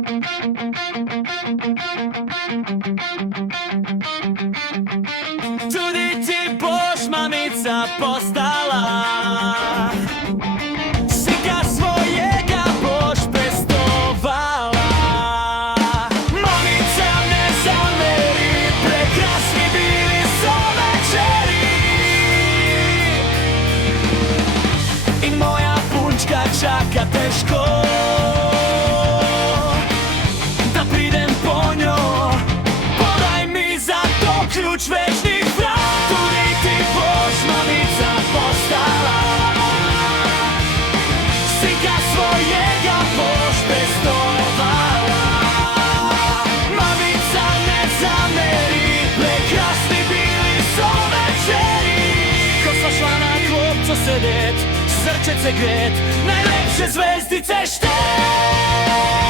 Čudi ti bož, mamica postala, sika svojega bož pestovala. Mamica ne zameri, prekrasni bili su večeri. I moja punčka čaka teško da pridem po njoj. Podaj mi za to ključ večnih vrat. Tudi ti bož, mamica postala, sika svojega bož pestovala. Mamica ne zameri, prekrasni bili su večeri. Ko sva šla na klopco sedet, srčece gret, najlepše zvezdice štet.